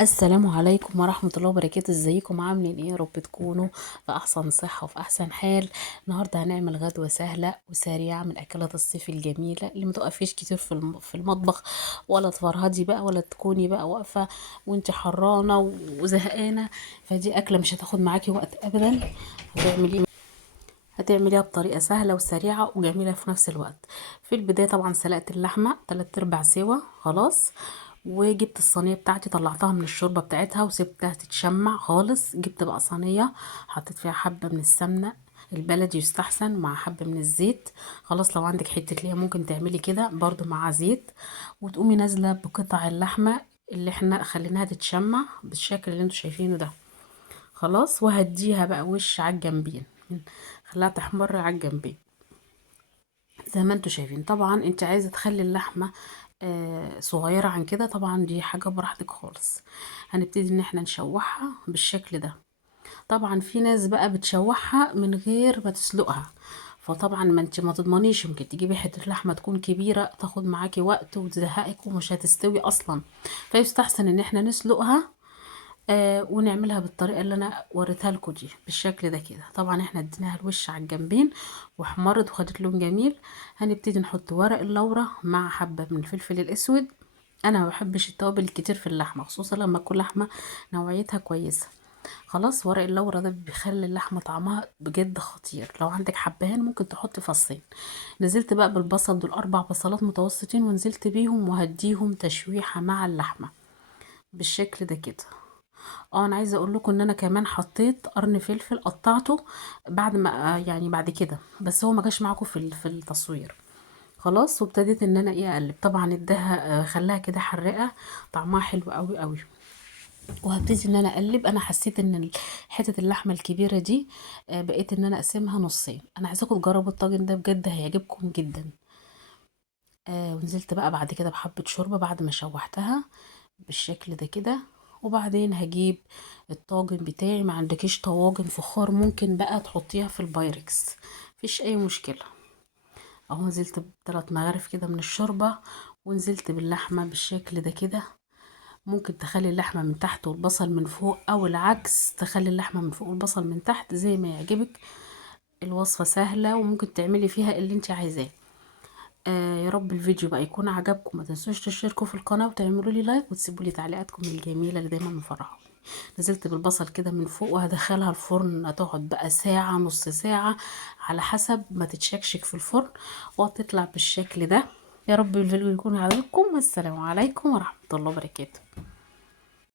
السلام عليكم ورحمة الله وبركاته. ازيكم؟ عاملين ايه؟ يا رب تكونوا في احسن صحة وفي احسن حال. النهاردة هنعمل غدوة سهلة وسريعة من اكلات الصيف الجميلة اللي متوقفيش كتير في المطبخ، ولا تفرهدي بقى، ولا تكوني بقى واقفة وانت حرانة وزهقانة. فدي اكلة مش هتاخد معاكي وقت ابدا. هتعمليها بطريقة سهلة وسريعة وجميلة في نفس الوقت. في البداية طبعا سلقت اللحمة 3/4 سوا خلاص، وجبت الصينية بتاعتي طلعتها من الشوربة بتاعتها وسبتها تتشمع خالص. جبت بقى صينية حطيت فيها حبة من السمنة البلدي يستحسن مع حبة من الزيت. خلاص لو عندك حتة ليا ممكن تعملي كده برضو مع زيت، وتقومي نازلة بقطع اللحمة اللي احنا خليناها تتشمع بالشكل اللي انتوا شايفينه ده. خلاص وهديها بقى وش على الجنبين، خلاها تحمر على الجنبين زي ما انتوا شايفين. طبعا انت عايزه تخلي اللحمه صغيره عن كده، طبعا دي حاجه براحتك خالص. هنبتدي ان احنا نشوحها بالشكل ده. طبعا في ناس بقى بتشوحها من غير ما تسلقها، فطبعا ما انت ما تضمنيش، يمكن تجيبي حته لحمه تكون كبيره تاخد معاكي وقت وتزهقك ومش هتستوي اصلا. فيستحسن ان احنا نسلقها ونعملها بالطريقة اللي انا وريتها لكم دي بالشكل ده كده. طبعا احنا اديناها الوش على الجنبين واحمرت وخدت لون جميل. هنبتدي نحط ورق اللورة مع حبة من الفلفل الاسود. انا ما بحبش التوابل الكتير في اللحمة، خصوصا لما تكون لحمة نوعيتها كويسة. خلاص ورق اللورة ده بيخلي اللحمة طعمها بجد خطير. لو عندك حبهان ممكن تحط فصين. نزلت بقى بالبصل دول 4 بصلات متوسطين ونزلت بيهم وهديهم تشويحة مع اللحمة بالشكل ده كده. انا عايزه اقول لكم ان انا كمان حطيت قرن فلفل قطعته بعد ما يعني بعد كده، بس هو ما جاش معاكم في التصوير. خلاص وابتديت ان انا اقلب. طبعا اداها خلاها كده حراقه، طعمها حلو قوي قوي. وهبتدي ان انا اقلب. انا حسيت ان حته اللحمه الكبيره دي بقيت ان انا اقسمها نصين. انا عايزاكم تجربوا الطاجن ده بجد هيعجبكم جدا. ونزلت بقى بعد كده بحبه شوربه بعد ما شوحتها بالشكل ده كده. وبعدين هجيب الطاجن بتاعي. ما عندكيش طواجن فخار ممكن بقى تحطيها في البايركس، مفيش اي مشكله. اهو نزلت ب3 مغارف كده من الشوربه ونزلت باللحمه بالشكل ده كده. ممكن تخلي اللحمه من تحت والبصل من فوق، او العكس تخلي اللحمه من فوق والبصل من تحت زي ما يعجبك. الوصفه سهله وممكن تعملي فيها اللي انت عايزاه. يا رب الفيديو بقى يكون عجبكم. ما تنسوش تشتركوا في القناة وتعملوا لي لايك وتسيبوا لي تعليقاتكم الجميلة اللي دايما مفرحة. نزلت بالبصل كده من فوق وهدخلها الفرن، هتقعد بقى ساعة نص ساعة على حسب ما تتشكشك في الفرن، وهتطلع بالشكل ده. يا رب الفيديو يكون عجبكم، والسلام عليكم ورحمة الله وبركاته.